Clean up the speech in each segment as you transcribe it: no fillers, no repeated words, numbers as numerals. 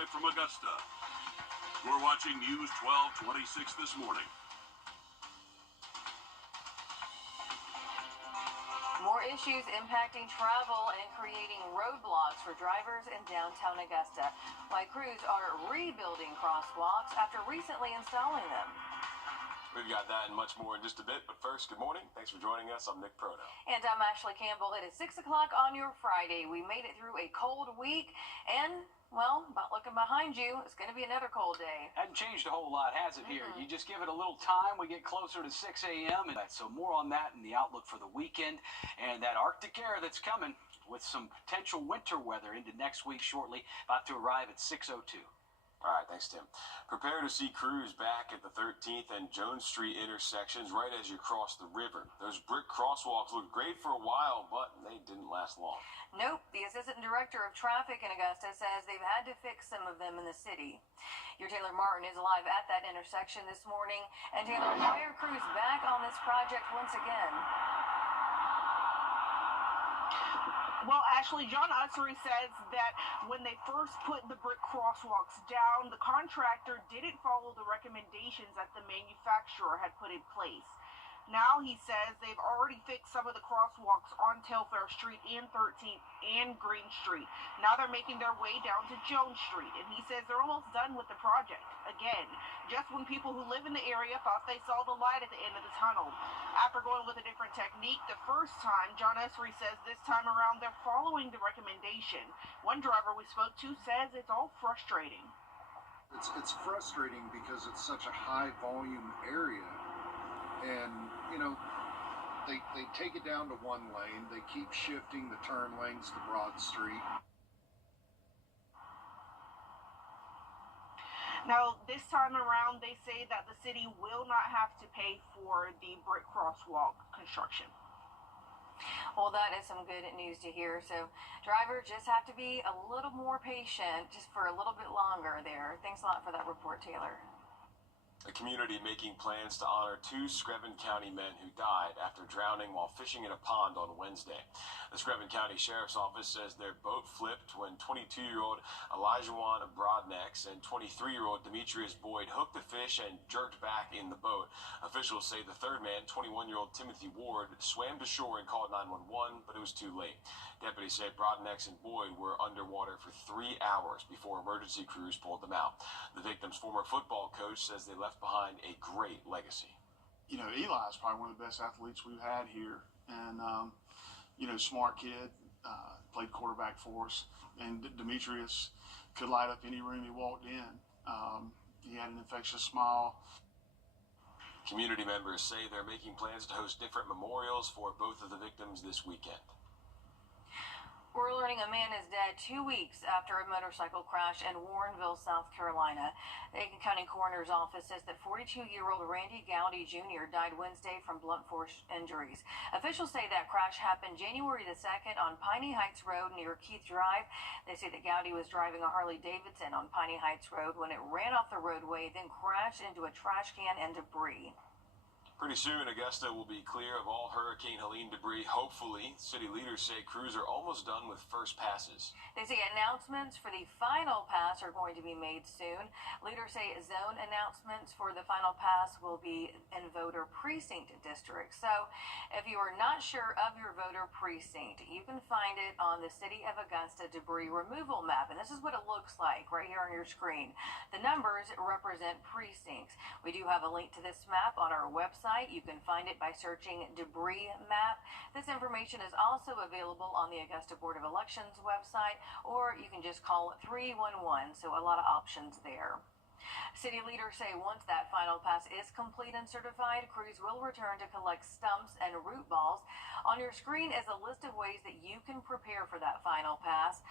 live from Augusta. We're watching News 1226 this morning. More issues impacting travel and creating roadblocks for drivers in downtown Augusta. Why crews are rebuilding crosswalks after recently installing them. We've got that and much more in just a bit, but first, good morning. Thanks for joining us. I'm Nick Prono. And I'm Ashley Campbell. It is 6 o'clock on your Friday. We made it through a cold week, and, well, about looking behind you, it's going to be another cold day. Hasn't changed a whole lot, has it, here? You just give it a little time, we get closer to 6 a.m. And so more on that and the outlook for the weekend and that Arctic air that's coming with some potential winter weather into next week shortly, about to arrive at 6:02. All right, thanks, Tim. Prepare to see crews back at the 13th and Jones Street intersections right as you cross the river. Those brick crosswalks looked great for a while, but they didn't last long. Nope. The Assistant Director of Traffic in Augusta says they've had to fix some of them in the city. Your Taylor Martin is live at that intersection this morning. And Taylor, why are crews back on this project once again? Well, Ashley, John Ussery says that when they first put the brick crosswalks down, the contractor didn't follow the recommendations that the manufacturer had put in place. Now he says they've already fixed some of the crosswalks on Telfair Street and 13th and Green Street. Now they're making their way down to Jones Street, and he says they're almost done with the project. Again, just when people who live in the area thought they saw the light at the end of the tunnel. After going with a different technique the first time, John Ussery says this time around they're following the recommendation. One driver we spoke to says it's all frustrating. It's frustrating because it's such a high volume area. And, you know, they take it down to one lane. They keep shifting the turn lanes to Broad Street. Now, this time around, they say that the city will not have to pay for the brick crosswalk construction. Well, that is some good news to hear. So drivers just have to be a little more patient just for a little bit longer there. Thanks a lot for that report, Taylor. A community making plans to honor two Screven County men who died after drowning while fishing in a pond on Wednesday. The Screven County Sheriff's Office says their boat flipped when 22-year-old Elijah Broadnex and 23-year-old Demetrius Boyd hooked the fish and jerked back in the boat. Officials say the third man, 21-year-old Timothy Ward, swam to shore and called 911, but it was too late. Deputies say Broadnex and Boyd were underwater for 3 hours before emergency crews pulled them out. The victim's former football coach says they left behind a great legacy. You know, Eli's probably one of the best athletes we've had here, and you know, smart kid, played quarterback for us, and Demetrius could light up any room he walked in. He had an infectious smile. Community members say they're making plans to host different memorials for both of the victims this weekend. We're learning a man is dead 2 weeks after a motorcycle crash in Warrenville, South Carolina. The Aiken County Coroner's Office says that 42-year-old Randy Gowdy Jr. died Wednesday from blunt force injuries. Officials say that crash happened January the 2nd on Piney Heights Road near Keith Drive. They say that Gowdy was driving a Harley Davidson on Piney Heights Road when it ran off the roadway, then crashed into a trash can and debris. Pretty soon, Augusta will be clear of all Hurricane Helene debris, hopefully. City leaders say crews are almost done with first passes. They say announcements for the final pass are going to be made soon. Leaders say zone announcements for the final pass will be in voter precinct districts. So if you are not sure of your voter precinct, you can find it on the City of Augusta debris removal map. And this is what it looks like right here on your screen. The numbers represent precincts. We do have a link to this map on our website. You can find it by searching debris map. This information is also available on the Augusta Board of Elections website, or you can just call 311. So a lot of options there. City leaders say once that final pass is complete and certified, crews will return to collect stumps and root balls. On your screen is a list of ways that you can prepare for that final pass.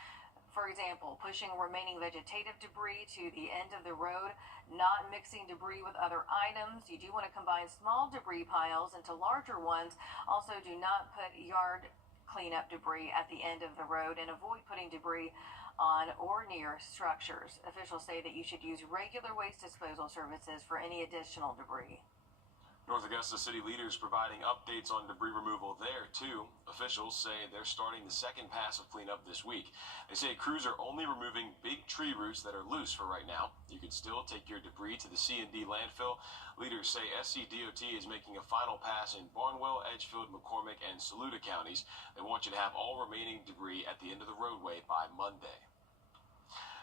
For example, pushing remaining vegetative debris to the end of the road, not mixing debris with other items. You do want to combine small debris piles into larger ones. Also, do not put yard cleanup debris at the end of the road, and avoid putting debris on or near structures. Officials say that you should use regular waste disposal services for any additional debris. North Augusta city leaders providing updates on debris removal there, too. Officials say they're starting the second pass of cleanup this week. They say crews are only removing big tree roots that are loose for right now. You can still take your debris to the C&D landfill. Leaders say SCDOT is making a final pass in Barnwell, Edgefield, McCormick, and Saluda counties. They want you to have all remaining debris at the end of the roadway by Monday.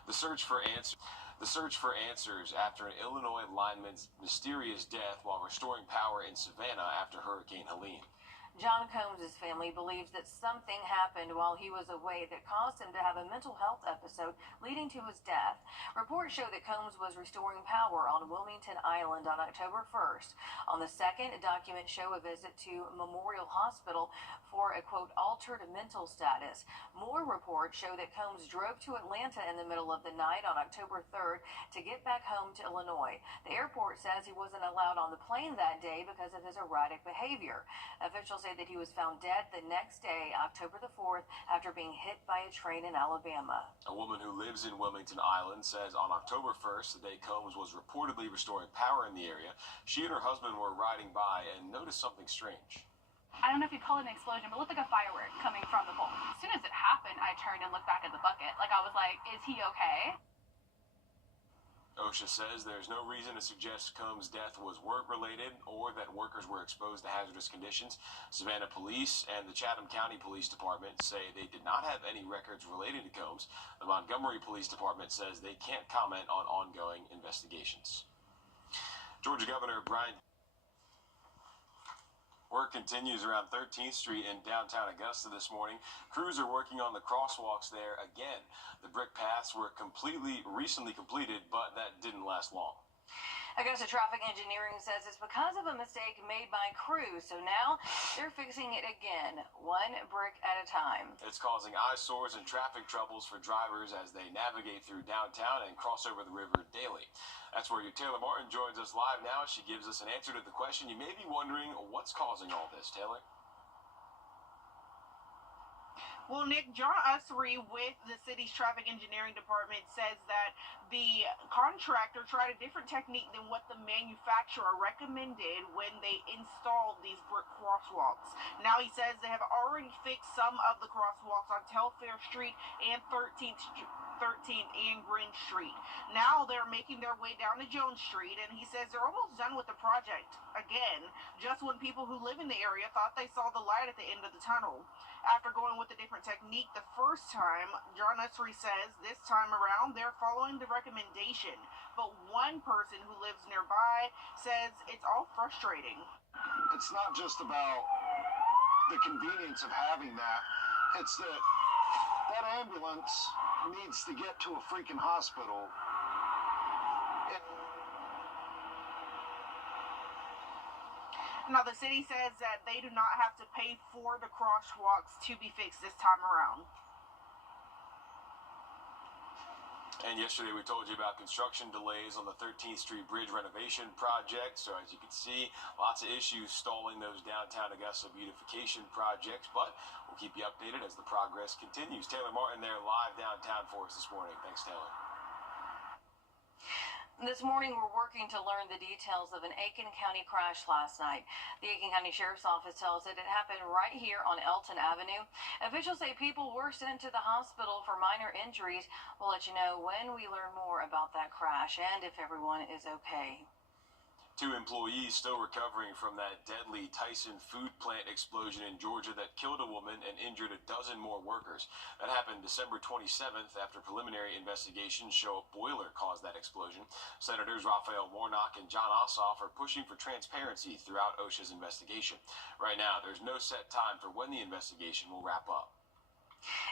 The search for answers after an Illinois lineman's mysterious death while restoring power in Savannah after Hurricane Helene. John Combs' family believes that something happened while he was away that caused him to have a mental health episode leading to his death. Reports show that Combs was restoring power on Wilmington Island on October 1st. On the 2nd, documents show a visit to Memorial Hospital for a, quote, altered mental status. More reports show that Combs drove to Atlanta in the middle of the night on October 3rd to get back home to Illinois. The airport says he wasn't allowed on the plane that day because of his erratic behavior. Officials say that he was found dead the next day, October the 4th, after being hit by a train in Alabama. A woman who lives in Wilmington Island says on October 1st, the day Combs was reportedly restoring power in the area, she and her husband were riding by and noticed something strange. I don't know if you'd call it an explosion, but it looked like a firework coming from the pole. As soon as it happened, I turned and looked back at the bucket. Like, I was like, is he okay? OSHA says there's no reason to suggest Combs' death was work-related or that workers were exposed to hazardous conditions. Savannah Police and the Chatham County Police Department say they did not have any records related to Combs. The Montgomery Police Department says they can't comment on ongoing investigations. Georgia Governor Brian Work continues around 13th Street in downtown Augusta this morning. Crews are working on the crosswalks there again. The brick paths were recently completed, but that didn't last long. Augusta Traffic Engineering says it's because of a mistake made by crews, so now they're fixing it again, one brick at a time. It's causing eyesores and traffic troubles for drivers as they navigate through downtown and cross over the river daily. That's where your Taylor Martin joins us live now. She gives us an answer to the question. You may be wondering what's causing all this, Taylor. Well, Nick, John Ussery with the city's traffic engineering department says that the contractor tried a different technique than what the manufacturer recommended when they installed these brick crosswalks. Now he says they have already fixed some of the crosswalks on Telfair Street and 13th and Green Street. Now they're making their way down to Jones Street, and he says they're almost done with the project again, just when people who live in the area thought they saw the light at the end of the tunnel. After going with a different technique the first time, John Ussery says this time around they're following the recommendation. But one person who lives nearby says it's all frustrating. It's not just about the convenience of having that. It's that ambulance needs to get to a freaking hospital. Now, the city says that they do not have to pay for the crosswalks to be fixed this time around. And yesterday we told you about construction delays on the 13th Street Bridge renovation project. So as you can see, lots of issues stalling those downtown Augusta beautification projects. But we'll keep you updated as the progress continues. Taylor Martin there live downtown for us this morning. Thanks, Taylor. This morning, we're working to learn the details of an Aiken County crash last night. The Aiken County Sheriff's Office tells it happened right here on Elton Avenue. Officials say people were sent to the hospital for minor injuries. We'll let you know when we learn more about that crash and if everyone is okay. 2 employees still recovering from that deadly Tyson food plant explosion in Georgia that killed a woman and injured a dozen more workers. That happened December 27th after preliminary investigations show a boiler caused that explosion. Senators Raphael Warnock and John Ossoff are pushing for transparency throughout OSHA's investigation. Right now, there's no set time for when the investigation will wrap up.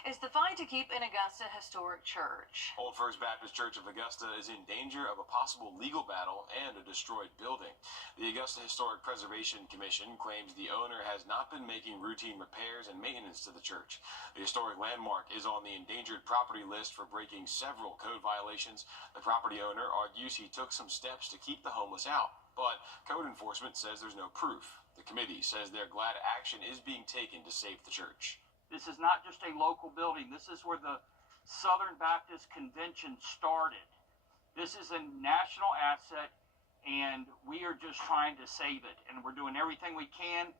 It's the fight to keep an Augusta historic church. Old First Baptist Church of Augusta is in danger of a possible legal battle and a destroyed building. The Augusta Historic Preservation Commission claims the owner has not been making routine repairs and maintenance to the church. The historic landmark is on the endangered property list for breaking several code violations. The property owner argues he took some steps to keep the homeless out, but code enforcement says there's no proof. The committee says they're glad action is being taken to save the church. This is not just a local building. This is where the Southern Baptist Convention started. This is a national asset, and we are just trying to save it, and we're doing everything we can.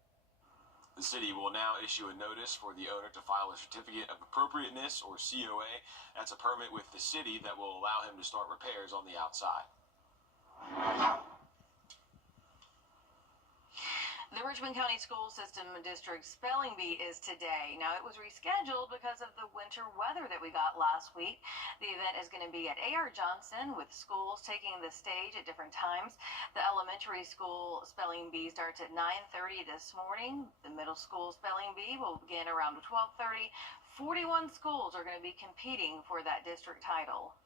The city will now issue a notice for the owner to file a certificate of appropriateness, or COA. That's a permit with the city that will allow him to start repairs on the outside. The Richmond County School System District Spelling Bee is today. Now, it was rescheduled because of the winter weather that we got last week. The event is going to be at A.R. Johnson, with schools taking the stage at different times. The elementary school spelling bee starts at 9:30 this morning. The middle school spelling bee will begin around 12:30. 41 schools are going to be competing for that district title.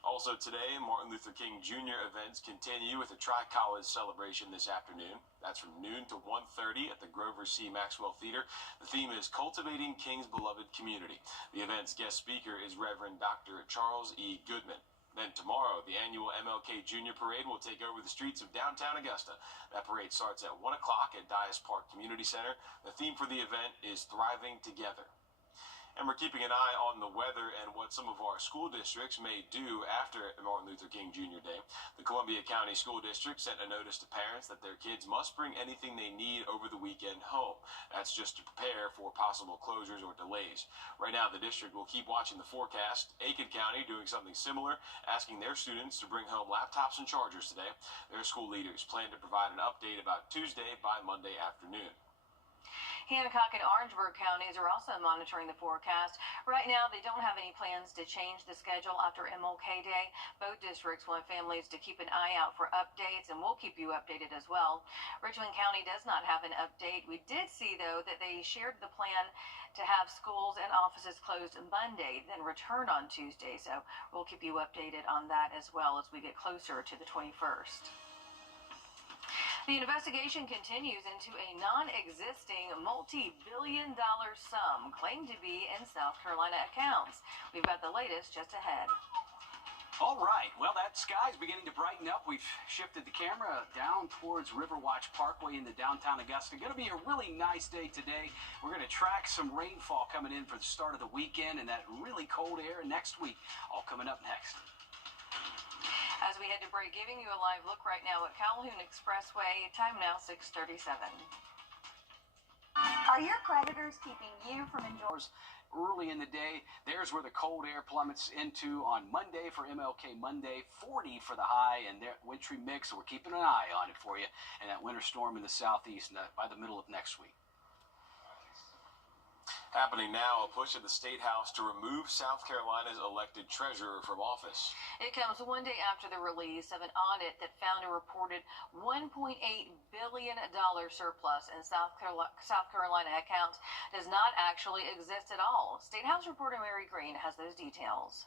Also today, Martin Luther King Jr. events continue with a Tri-College celebration this afternoon. That's from noon to 1:30 at the Grover C. Maxwell Theater. The theme is Cultivating King's Beloved Community. The event's guest speaker is Reverend Dr. Charles E. Goodman. Then tomorrow, the annual MLK Jr. Parade will take over the streets of downtown Augusta. That parade starts at 1 o'clock at Dias Park Community Center. The theme for the event is Thriving Together. And we're keeping an eye on the weather and what some of our school districts may do after Martin Luther King Jr. Day. The Columbia County School District sent a notice to parents that their kids must bring anything they need over the weekend home. That's just to prepare for possible closures or delays. Right now, the district will keep watching the forecast. Aiken County doing something similar, asking their students to bring home laptops and chargers today. Their school leaders plan to provide an update about Tuesday by Monday afternoon. Hancock and Orangeburg counties are also monitoring the forecast. Right now, they don't have any plans to change the schedule after MLK Day. Both districts want families to keep an eye out for updates, and we'll keep you updated as well. Richmond County does not have an update. We did see, though, that they shared the plan to have schools and offices closed Monday, then return on Tuesday. So we'll keep you updated on that as well as we get closer to the 21st. The investigation continues into a non-existing multi-billion-dollar sum claimed to be in South Carolina accounts. We've got the latest just ahead. All right, well, that sky's beginning to brighten up. We've shifted the camera down towards Riverwatch Parkway into downtown Augusta. Going to be a really nice day today. We're going to track some rainfall coming in for the start of the weekend and that really cold air next week. All coming up next. As we head to break, giving you a live look right now at Calhoun Expressway. Time now 6:37. Are your creditors keeping you from enjoying? Early in the day, there's where the cold air plummets into on Monday for MLK Monday, 40 for the high and their wintry mix. So we're keeping an eye on it for you. And that winter storm in the southeast by the middle of next week. Happening now, a push at the State House to remove South Carolina's elected treasurer from office. It comes one day after the release of an audit that found a reported $1.8 billion surplus in South Carolina accounts does not actually exist at all. State House reporter Mary Green has those details.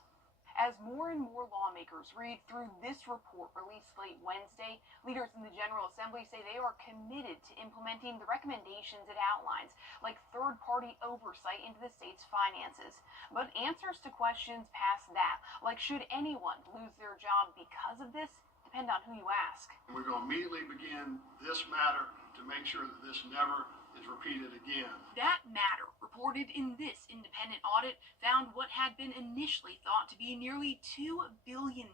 As more and more lawmakers read through this report released late Wednesday, leaders in the General Assembly say they are committed to implementing the recommendations it outlines, like third-party oversight into the state's finances. But answers to questions past that, like should anyone lose their job because of this, depend on who you ask. We're going to immediately begin this matter to make sure that this never is repeated again. That matter, reported in this independent audit, found what had been initially thought to be nearly $2 billion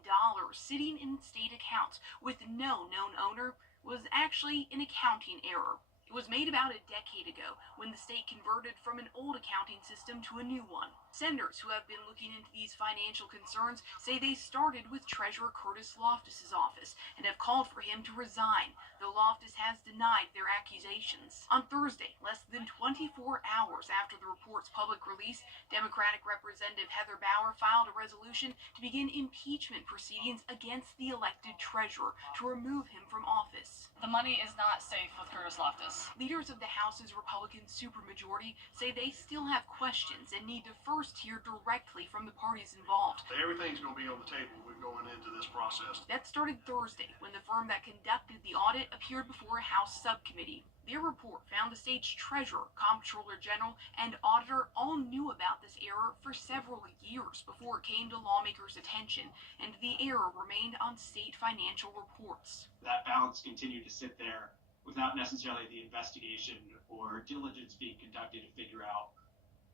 sitting in state accounts with no known owner was actually an accounting error. It was made about a decade ago when the state converted from an old accounting system to a new one. Senators who have been looking into these financial concerns say they started with Treasurer Curtis Loftus's office and have called for him to resign, though Loftus has denied their accusations. On Thursday, less than 24 hours after the report's public release, Democratic Representative Heather Bauer filed a resolution to begin impeachment proceedings against the elected treasurer to remove him from office. The money is not safe with Curtis Loftus. Leaders of the House's Republican supermajority say they still have questions and need to first hear directly from the parties involved. Everything's going to be on the table. We're going into this process. That started Thursday when the firm that conducted the audit appeared before a House subcommittee. Their report found the state's treasurer, comptroller general, and auditor all knew about this error for several years before it came to lawmakers' attention, and the error remained on state financial reports. That balance continued to sit there without necessarily the investigation or diligence being conducted to figure out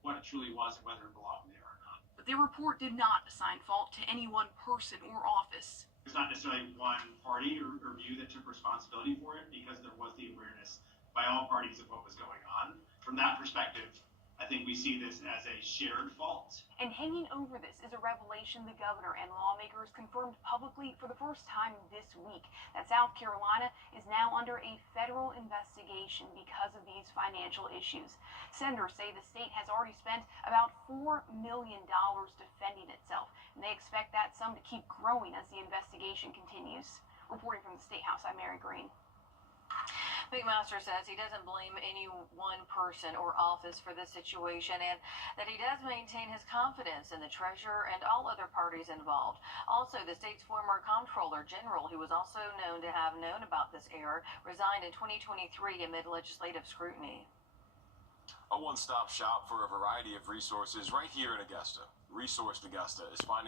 what it truly was and whether it belonged there or not. But their report did not assign fault to any one person or office. There's not necessarily one party or view that took responsibility for it, because there was the awareness by all parties of what was going on. From that perspective, I think we see this as a shared fault. And hanging over this is a revelation the governor and lawmakers confirmed publicly for the first time this week, that South Carolina is now under a federal investigation because of these financial issues. Senators say the state has already spent about $4 million defending itself, and they expect that sum to keep growing as the investigation continues. Reporting from the State House, I'm Mary Green. McMaster says he doesn't blame any one person or office for this situation, and that he does maintain his confidence in the treasurer and all other parties involved. Also, the state's former comptroller general, who was also known to have known about this error, resigned in 2023 amid legislative scrutiny. A one-stop shop for a variety of resources right here in Augusta. Resourced Augusta is finding